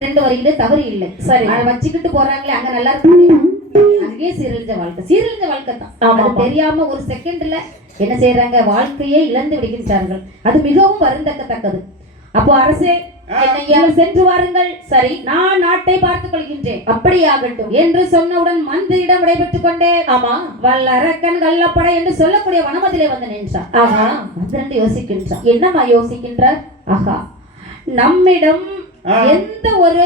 ரெண்டு வரியில தவறு இல்லை. சரி. அதை வச்சுக்கிட்டு போறாங்களே அங்க நல்லா அங்கேயே சீரழிஞ்ச வாழ்க்கை. சீரழிஞ்ச வாழ்க்கை தான். ஆமா, அது. தெரியாம ஒரு செகண்ட்ல என்ன செய்யறாங்க வாழ்க்கையே இழந்து விடுகின்றார்கள். அது மிகவும் வருந்தக்கத்தக்கது. அப்போ அரசே என்னையா சென்று வாருங்கள். சரி நான் நாட்டை பார்த்துக் கொள்கின்றேன். அப்படியாகட்டும் என்று சொன்னவுடன் மந்திரிடம் விடைபெற்றுக் கொண்டே ஆமா. வல்லரக்கன் கள்ளப்படை என்று சொல்லக்கூடிய வனமதிலே வந்து நின்றான். ஆஹா. மந்திரண்டு யோசிக்கின்றான். என்னம்மா யோசிக்கின்றார்? ஆஹா. நம்மிடம். எந்த ஒரு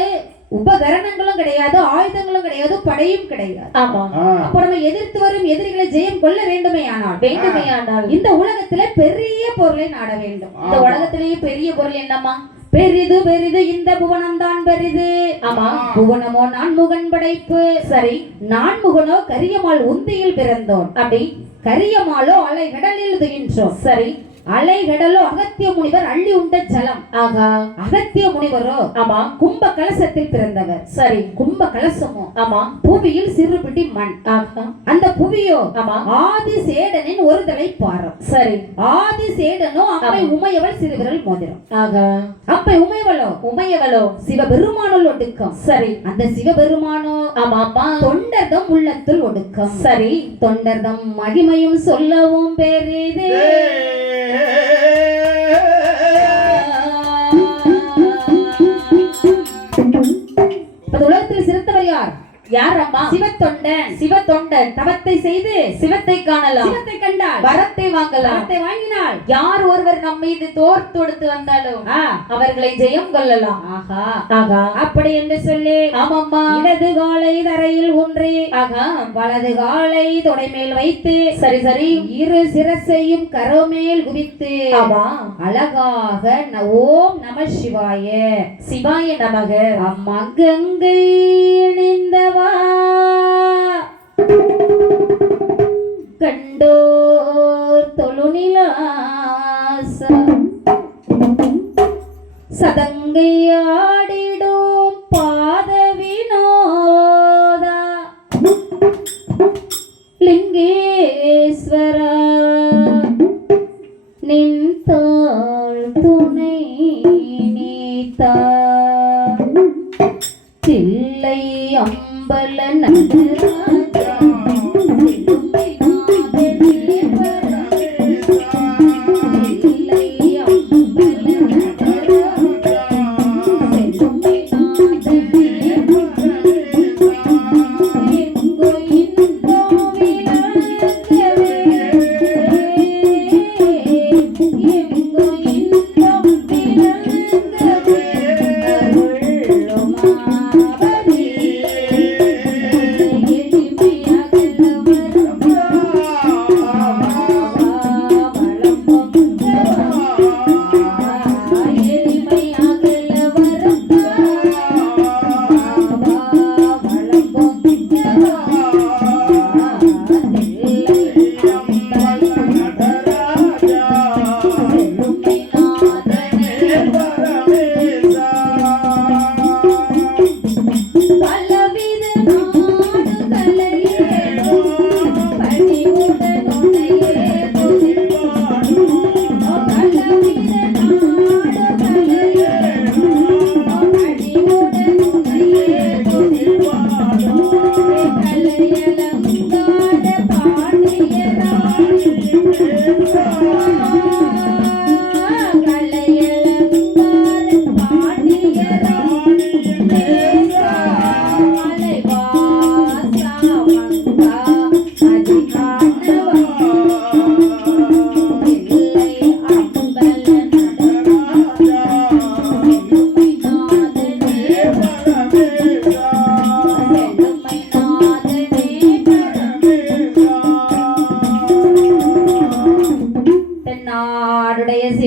உபகரணங்களும் கிடையாது ஆயுதங்களும் கிடையாது படையும் கிடையாது. ஆமா. ஆ, அப்ப நம்ம எதிர்த்து வரும் எதிரிகளை ஜெயம் கொள்ள வேண்டுமே ஆனால் வேண்டுமையானால் இந்த உலகத்திலே பெரிய பொருளை நாட வேண்டும். இந்த உலகத்திலேயே பெரிய பொருள் என்னம்மா? பெரிது பெரிது இந்த புவனம் தான் பெரிது. ஆமா. புவனமோ நான்முகன் படைப்பு. சரி. நான்முகனோ கரியமால் உந்தியில் பிறந்தோன். அப்படி. கரியமாலோ அலை கடலில் துயின்றோம் சரி. அலை கடலோ அகத்திய முனிவர் அள்ளி உண்ட ஜலம். ஆகா. அகத்திய முனிவரோ ஆமா. கும்ப கலசத்தில் பிறந்தவர். சரி. கும்ப கலசமோ ஆமா. புவியில் சிறுபிடி மண். ஆகா அந்த புவியோ ஆமா. ஆதி சேடனின் ஒரு தலை பாரம். சரி. ஆதி சேடனோ அம்மை. உமையவள் சிறுவிரல் மோதிரம். ஆகா. அம்மை உமையவளோ உமையவளோ. சிவபெருமானுள் ஒடுக்கம். சரி. அந்த சிவபெருமானோ ஆமா ஆமா. தொண்டர்தம் உள்ளத்தில் ஒடுக்கம். சரி. தொண்டர்தம் மகிமையும் சொல்லவும் பெரிது. சிறந்தவர் யார்? யார் அம்மா சிவத்தொண்டன். சிவ தொண்டன் தவத்தை செய்து சிவத்தை காணலாம். சிவத்தை கண்டால் வரத்தை வாங்கலாம். வரத்தை வாங்கினாள் யார் ஒருவர் நம் மீது தோர் தொடுத்து வந்தாலும் அவர்களை ஜெயம் கொள்ளலாம். ஆஹா. ஆகா அப்படி என்று சொல்லி ஆமாம்மா. இடது காலை தரையில் ஊன்றி ஆகா வலது காலை தொடை மேல் வைத்து சரி சரி. இரு சிரசையும் கரோமேல் குவித்து ஆமா. அழகாக ஓம் நம சிவாய. சிவாய நமக. அம்மா கங்கை இணைந்தவா கண்டோர் தொழுநிலாச. சதங்கையாடிடும் பாத வினோதா நின் நின்றாள் துணை நீத்தா தில்லை அம்பல நடராஜா சிலுவை நாதனே பரமேசா. தில்லை அம்பல நடராஜா சிலுவை நாதனே Thank you. దయచేసి